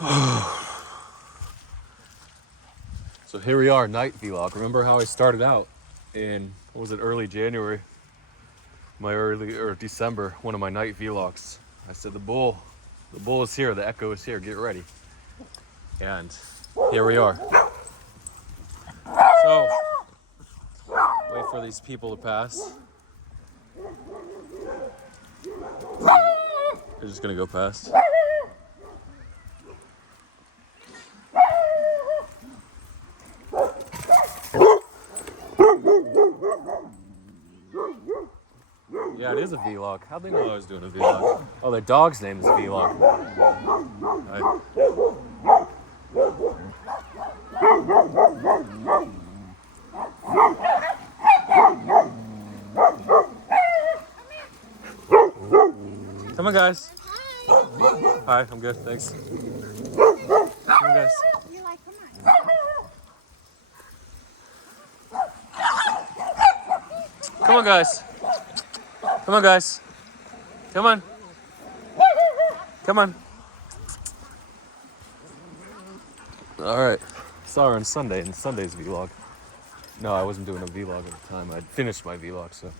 So here we are, night vlog. Remember how I started out in, what was it, early January? Or December, one of my night vlogs. I said the bull is here, the echo is here, get ready. And here we are. So, wait for these people to pass. They're just gonna go past. Yeah, it is a vlog. How'd they know I was doing a vlog? Oh, their dog's name is vlog. Come on, guys. Hi, I'm good, thanks. Come on, guys. Come on, guys. Come on, guys. Come on. Come on. All right. Saw her on Sunday in Sunday's vlog. No, I wasn't doing a vlog at the time. I'd finished my vlog, so.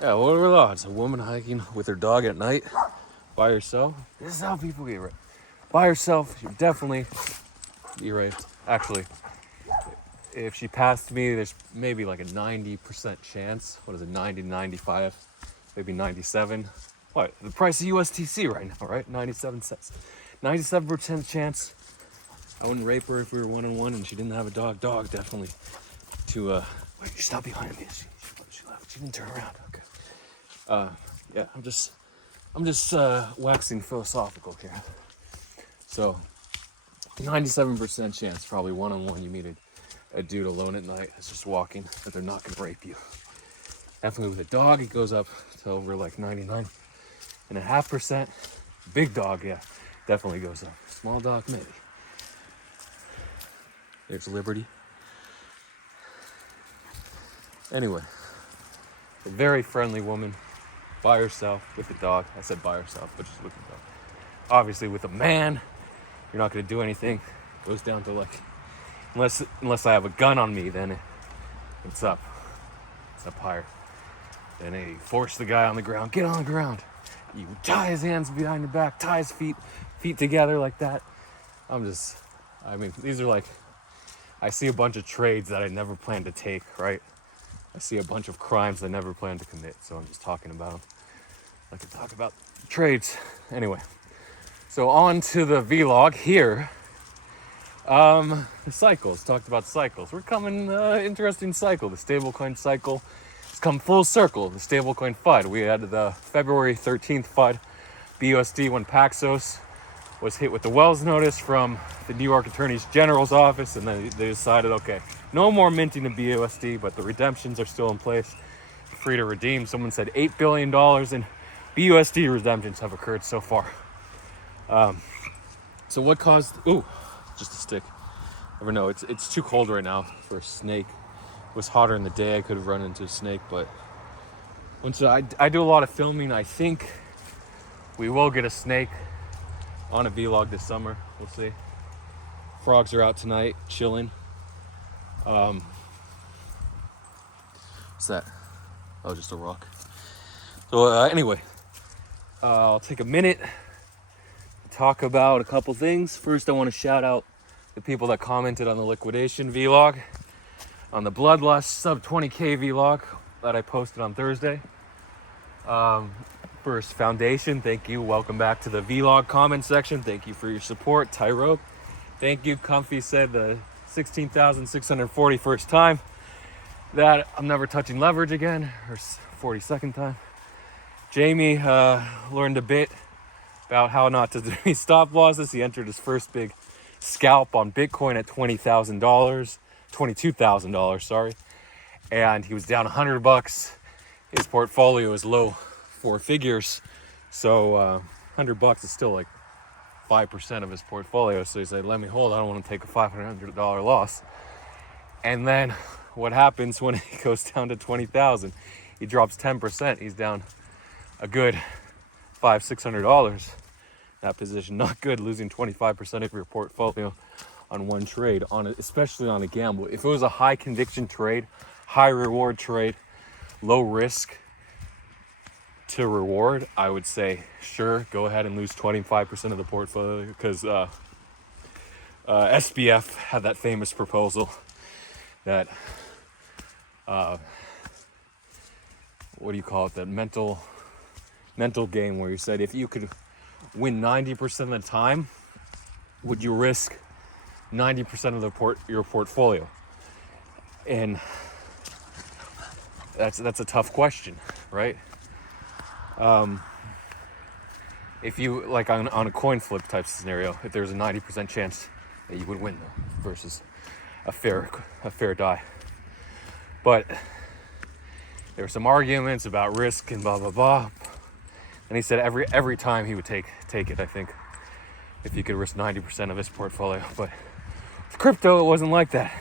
Yeah, what were the odds? A woman hiking with her dog at night by herself. This is how people get raped. By herself, she would definitely be raped. Actually, if she passed me, there's maybe like a 90% chance. What is it, 90, 95, maybe 97. What? The price of USTC right now, right? 97 cents. 97% chance I wouldn't rape her if we were one-on-one and she didn't have a dog. Dog, definitely. Wait, she's not behind me. She left. She didn't turn around. Okay. Yeah, I'm just waxing philosophical here. So, 97% chance, probably one-on-one, you meet a dude alone at night that's just walking, that they're not gonna rape you. Definitely with a dog, it goes up to over like 99.5%. Big dog, yeah, definitely goes up. Small dog, maybe. There's Liberty. Anyway, a very friendly woman, by herself, with a dog. I said by herself, but just with a dog. Obviously, with a man, you're not gonna do anything. It goes down to like, unless I have a gun on me, then it's up. It's up higher. Then they force the guy on the ground. Get on the ground. You tie his hands behind the back, tie his feet together like that. These are like, I see a bunch of trades that I never planned to take, right? I see a bunch of crimes I never planned to commit, so I'm just talking about them. I can talk about trades. Anyway, so on to the vlog here. The cycles, talked about cycles. We're coming, interesting cycle. The stablecoin cycle has come full circle. The stablecoin FUD. We had the February 13th FUD, BUSD, when Paxos was hit with the Wells notice from the New York Attorney General's office, and then they decided, okay, no more minting of BUSD, but the redemptions are still in place, free to redeem. Someone said $8 billion in BUSD redemptions have occurred so far. So what caused, just a stick. Never know, it's too cold right now for a snake. It was hotter in the day, I could have run into a snake, but once I do a lot of filming, I think we will get a snake on a vlog this summer. We'll see. Frogs are out tonight, chilling. What's that? Oh, just a rock. So anyway, I'll take a minute to talk about a couple things. First, I want to shout out the people that commented on the liquidation vlog, on the bloodlust sub 20K vlog that I posted on Thursday. First, Foundation, thank you. Welcome back to the vlog comment section. Thank you for your support. Tyrope, thank you. Comfy said the 16,640 first time that I'm never touching leverage again, or 42nd time. Jamie learned a bit about how not to do any stop losses. He entered his first big scalp on Bitcoin at $22,000, sorry. And he was down $100. His portfolio is low 4 figures. So $100 is still like 5% of his portfolio. So he said, let me hold, I don't want to take a $500 loss. And then what happens when it goes down to 20,000? He drops 10%. He's down a good $500-600. That position, not good, losing 25% of your portfolio on one trade, especially on a gamble. If it was a high conviction trade, high reward trade, low risk to reward, I would say, sure, go ahead and lose 25% of the portfolio, because SBF had that famous proposal that, what do you call it, that mental game where you said if you could win 90% of the time, would you risk 90% of your portfolio? And that's a tough question, right? If you, like on a coin flip type scenario, if there's a 90% chance that you would win though, versus a fair die. But there were some arguments about risk and blah blah blah. And he said every time he would take it, I think, if he could risk 90% of his portfolio. But with crypto, it wasn't like that.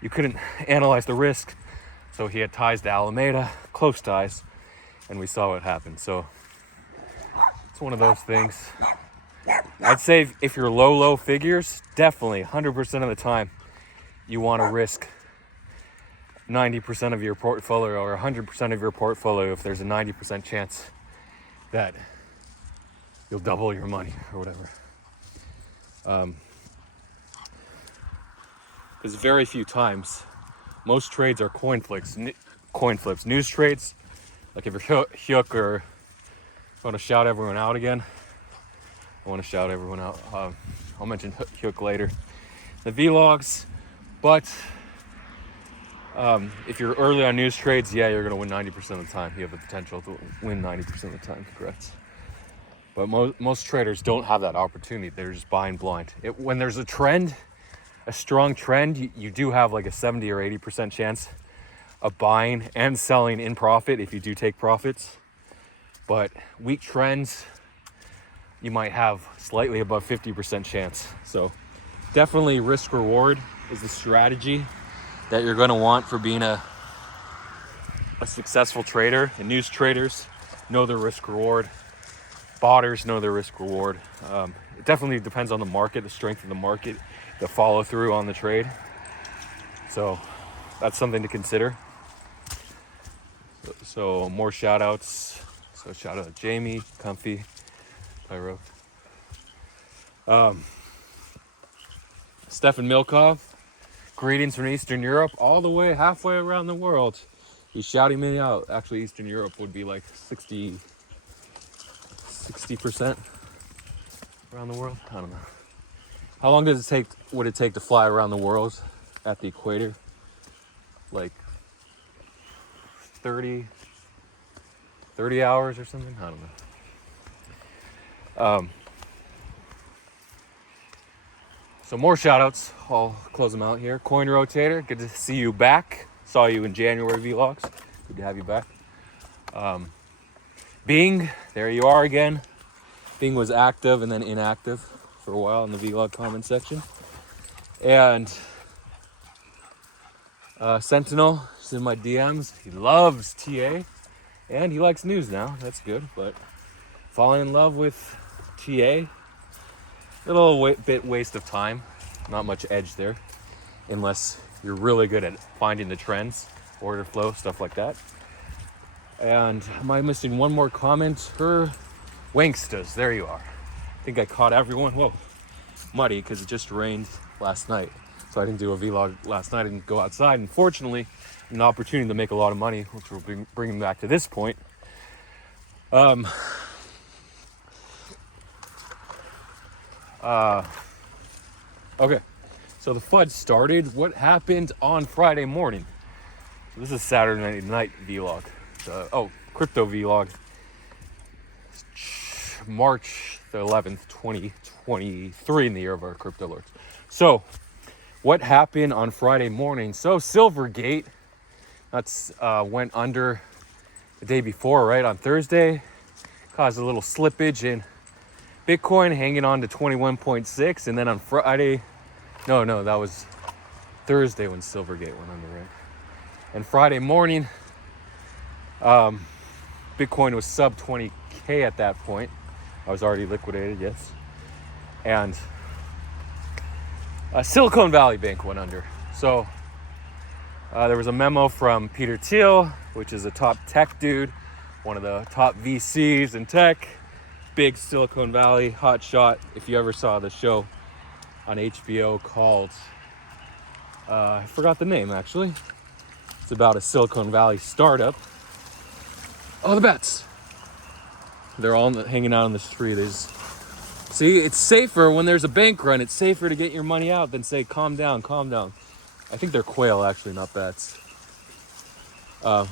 You couldn't analyze the risk. So he had ties to Alameda, close ties, and we saw what happened. So it's one of those things. I'd say if you're low figures, definitely 100% of the time, you want to risk 90% of your portfolio or 100% of your portfolio if there's a 90% chance that you'll double your money or whatever. There's very few times. Most trades are coin flips. News trades, like if you're Hyuk, or I want to shout everyone out again. I want to shout everyone out. I'll mention Hyuk later. The vlogs, but if you're early on news trades, yeah, you're going to win 90% of the time. You have the potential to win 90% of the time, correct? But most traders don't have that opportunity. They're just buying blind. When there's a trend, a strong trend, you do have like a 70 or 80% chance of buying and selling in profit if you do take profits. But weak trends, you might have slightly above 50% chance. So definitely risk reward is the strategy that you're going to want for being a successful trader. And news traders know their risk reward. Botters know their risk reward. It definitely depends on the market, the strength of the market, the follow through on the trade. So that's something to consider. So more shout outs. So shout out to Jamie, Comfy, Pyro. Stefan Milkov, greetings from Eastern Europe, all the way halfway around the world. He's shouting me out. Actually, Eastern Europe would be like 60% around the world. I don't know. How long would it take to fly around the world at the equator? Like 30 hours or something? I don't know. So more shout outs. I'll close them out here. Coin Rotator, good to see you back. Saw you in January vlogs. Good to have you back. Bing, there you are again. Bing was active and then inactive for a while in the vlog comment section. And Sentinel is in my DMs. He loves TA and he likes news now. That's good. But falling in love with TA, a little bit waste of time. Not much edge there, unless you're really good at finding the trends, order flow, stuff like that. And am I missing one more comment? Her Wangstas, there you are. I think I caught everyone. Whoa, muddy because it just rained last night. So I didn't do a vlog last night. I didn't go outside. Unfortunately, an opportunity to make a lot of money, which will bring me back to this point. Okay, so the FUD started. What happened on Friday morning? So this is Saturday night vlog. Crypto vlog. March the 11th, 2023 in the year of our crypto lords. So what happened on Friday morning? So Silvergate, went under the day before, right? On Thursday, caused a little slippage in Bitcoin, hanging on to 21.6, and then on Friday, no, that was Thursday when Silvergate went under, right? And Friday morning, Bitcoin was sub 20 400K at that point. I was already liquidated, yes. And Silicon Valley Bank went under. So there was a memo from Peter Thiel, which is a top tech dude, one of the top VCs in tech, big Silicon Valley hotshot. If you ever saw the show on HBO called, I forgot the name actually. It's about a Silicon Valley startup. Oh, the bats. They're all hanging out on the street. See, it's safer when there's a bank run. It's safer to get your money out than say, calm down, calm down. I think they're quail, actually, not bats. To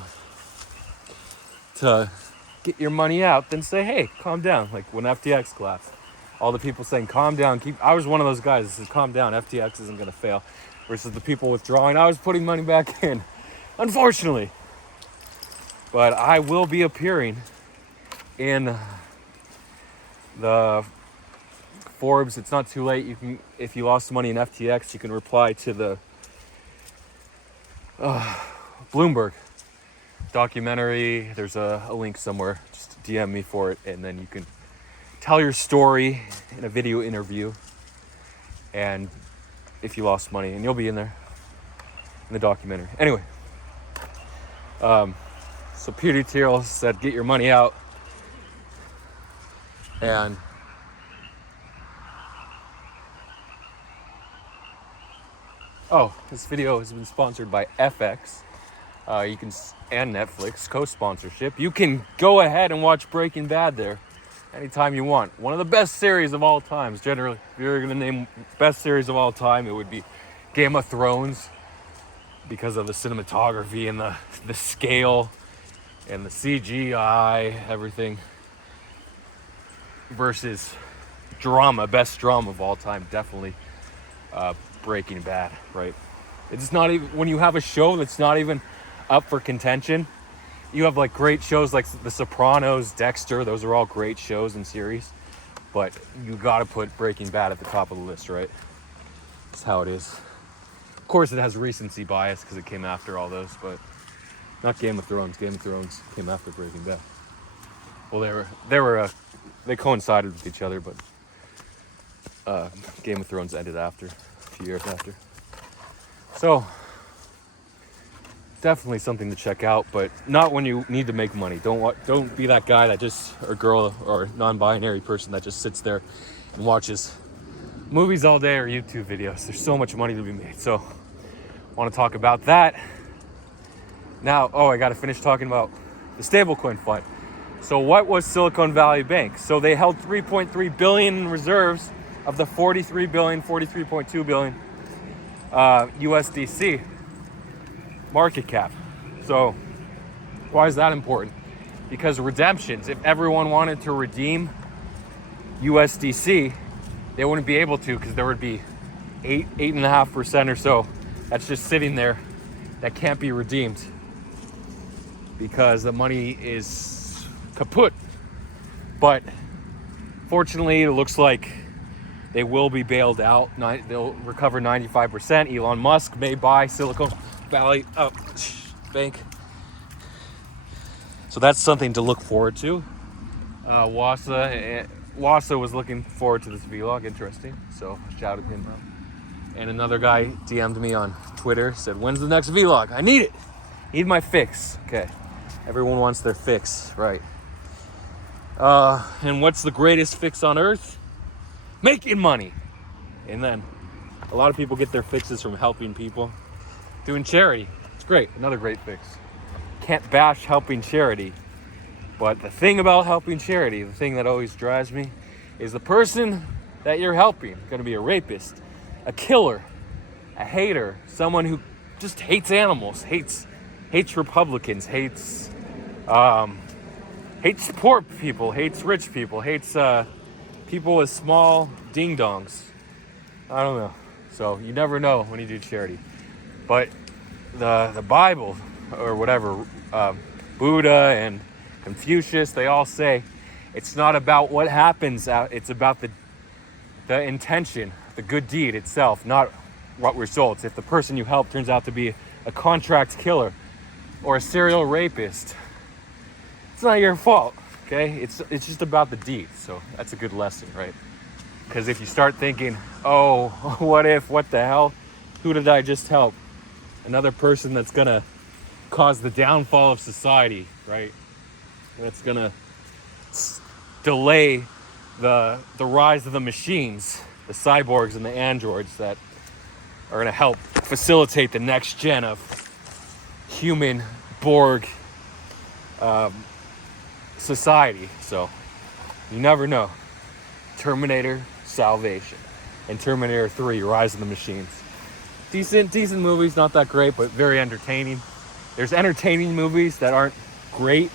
get your money out than say, hey, calm down. Like when FTX collapsed. All the people saying, calm down. I was one of those guys that says, calm down, FTX isn't going to fail. Versus the people withdrawing. I was putting money back in, unfortunately. But I will be appearing in the Forbes. It's not too late. You can, if you lost money in FTX, you can reply to the Bloomberg documentary. There's a link somewhere. Just DM me for it, and then you can tell your story in a video interview. And if you lost money, and you'll be in there in the documentary. Anyway, so Peter Thiel said, get your money out. And this video has been sponsored by FX. And Netflix co-sponsorship. You can go ahead and watch Breaking Bad there anytime you want. One of the best series of all time. Generally, if you're going to name best series of all time, it would be Game of Thrones, because of the cinematography and the scale and the CGI, everything. Versus drama, best drama of all time, definitely Breaking Bad, right? It's not even, when you have a show that's not even up for contention, you have like great shows like The Sopranos, Dexter, those are all great shows and series, but you gotta put Breaking Bad at the top of the list, right? That's how it is. Of course it has recency bias because it came after all those, but not Game of Thrones. Game of Thrones came after Breaking Bad. Well, they coincided with each other, but Game of Thrones ended after, a few years after. So, definitely something to check out, but not when you need to make money. Don't be that guy that just, or girl, or non-binary person that just sits there and watches movies all day or YouTube videos. There's so much money to be made. So, I want to talk about that. Now, I got to finish talking about the Stablecoin FUD. So what was Silicon Valley Bank? So they held 3.3 billion in reserves of the 43.2 billion USDC market cap. So why is that important? Because redemptions, if everyone wanted to redeem USDC, they wouldn't be able to, because there would be 8.5% or so that's just sitting there that can't be redeemed because the money is kaput. But fortunately, it looks like they will be bailed out. They'll recover 95%. Elon Musk may buy Silicon Valley Bank. So that's something to look forward to. Wasa was looking forward to this vlog. Interesting. So shouted him out. And another guy DM'd me on Twitter, said, when's the next vlog? I need it. Need my fix. Okay. Everyone wants their fix, right? And what's the greatest fix on earth? Making money. And then a lot of people get their fixes from helping people. Doing charity. It's great. Another great fix. Can't bash helping charity. But the thing about helping charity, the thing that always drives me, is the person that you're helping going to be a rapist, a killer, a hater, someone who just hates animals, hates Republicans, hates poor people, hates rich people, hates people with small ding-dongs. I don't know. So you never know when you do charity. But the Bible, or whatever, Buddha and Confucius, they all say it's not about what happens out, it's about the intention, the good deed itself, not what results. If the person you help turns out to be a contract killer or a serial rapist, it's not your fault, okay? Okay, it's just about the deed. So that's a good lesson, right? Because if you start thinking, oh, what if, what the hell, who did I just help? Another person that's gonna cause the downfall of society, right? That's gonna delay the rise of the machines, the cyborgs and the androids that are gonna help facilitate the next gen of human Borg society. So you never know. Terminator Salvation and Terminator 3 Rise of the Machines. Decent movies, not that great, but very entertaining. There's entertaining movies that aren't great.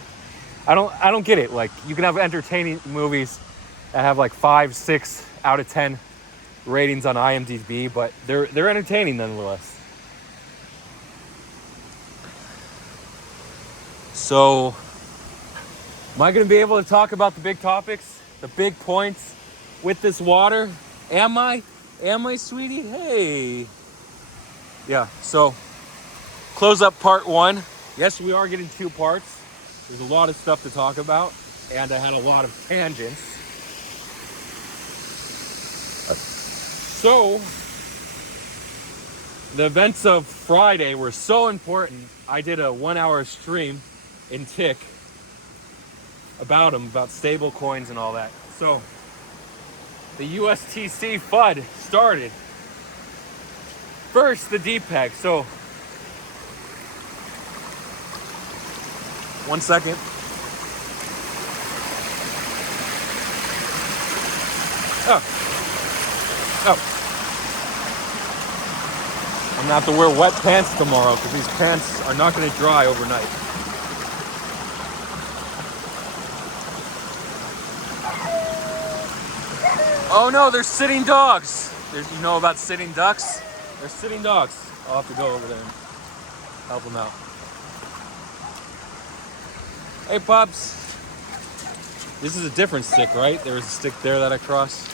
I don't get it. Like, you can have entertaining movies that have like 5, 6 out of 10 ratings on IMDb, but they're entertaining nonetheless. So, am I going to be able to talk about the big topics, the big points with this water? Am I, sweetie? Hey. Yeah, so close up part 1. Yes, we are getting 2 parts. There's a lot of stuff to talk about, and I had a lot of tangents. So, the events of Friday were so important, I did a 1-hour stream in Tick about them, about stable coins and all that. So, the USTC FUD started. First, the DPEG. So, 1 second. Oh. I'm gonna have to wear wet pants tomorrow because these pants are not gonna dry overnight. Oh no, they're sitting dogs. You know about sitting ducks? They're sitting dogs. I'll have to go over there and help them out. Hey, pups. This is a different stick, right? There was a stick there that I crossed.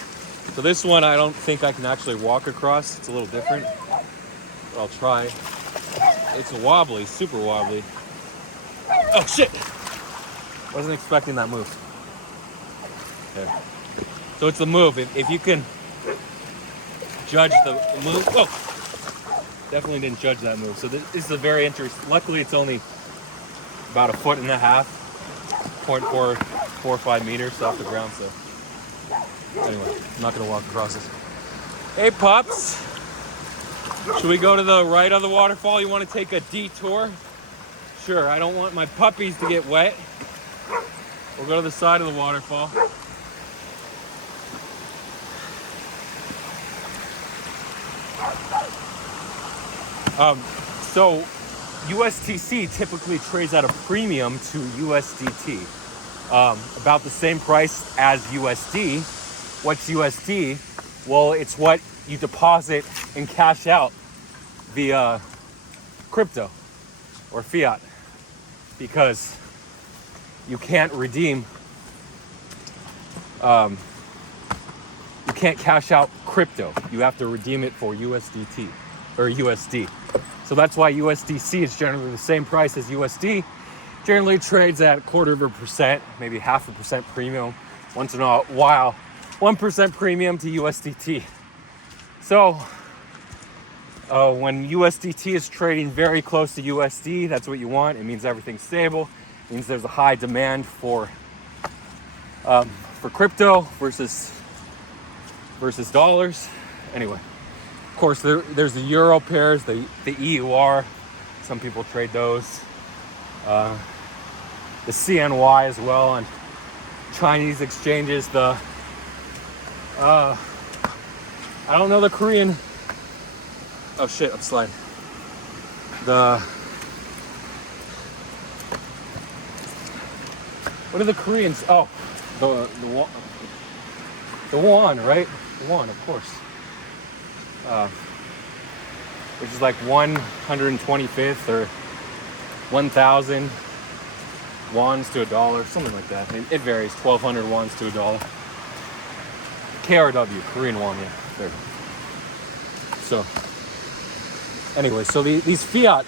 So this one, I don't think I can actually walk across. It's a little different. But I'll try. It's wobbly, super wobbly. Oh, shit! Wasn't expecting that move. Okay. So it's the move. If you can judge the move. Oh! Definitely didn't judge that move. So this is a very interesting. Luckily, it's only about 1.5 feet, 0.445 meters off the ground. So anyway, I'm not gonna walk across this. Hey, pups. Should we go to the right of the waterfall? You want to take a detour? Sure. I don't want my puppies to get wet. We'll go to the side of the waterfall. So USTC typically trades at a premium to USDT, about the same price as USD. What's USD? Well, it's what you deposit and cash out via crypto or fiat, because you can't redeem, you can't cash out crypto. You have to redeem it for USDT or USD. So that's why USDC is generally the same price as USD. Generally trades at 0.25%, maybe 0.5% premium. Once in a while, 1% premium to USDT. So when USDT is trading very close to USD, that's what you want. It means everything's stable. It means there's a high demand for crypto versus dollars. Anyway. Of course, there's the euro pairs, the EUR. Some people trade those. The CNY as well on Chinese exchanges. I don't know the Korean. Oh shit! I'm sliding. What are the Koreans? Oh, the won, right? The won, of course. Which is like 125th or 1,000 wons to $1, something like that. It varies, 1,200 wons to $1. KRW, Korean won, yeah. There. So, anyway, so these fiat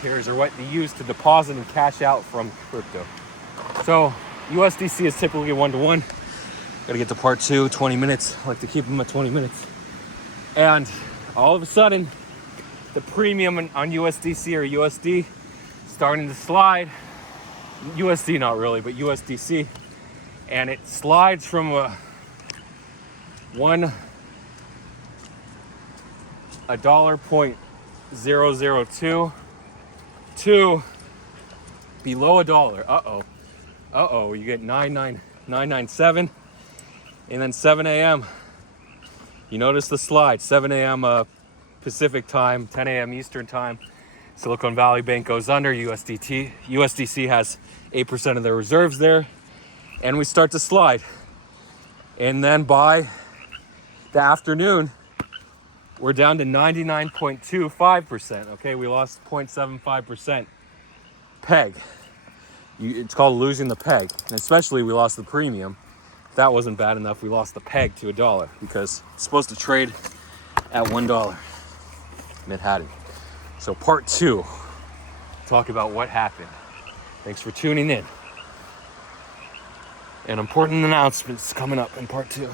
pairs are what they use to deposit and cash out from crypto. So, USDC is typically 1-to-1. Gotta get to part 2, 20 minutes. I like to keep them at 20 minutes. And all of a sudden, the premium on USDC or USD starting to slide. USD not really, but USDC. And it slides from $1.002 to below $1. You get 997, and then 7 a.m. You notice the slide. 7 a.m. Pacific time, 10 a.m. Eastern time. Silicon Valley Bank goes under. USDC has 8% of their reserves there, and we start to slide. And then by the afternoon, we're down to 99.25%. Okay, we lost 0.75% peg. It's called losing the peg, and especially we lost the premium. If that wasn't bad enough, we lost the peg to $1 because it's supposed to trade at $1, and it hadn't. So part 2, talk about what happened. Thanks for tuning in. And important announcements coming up in part 2.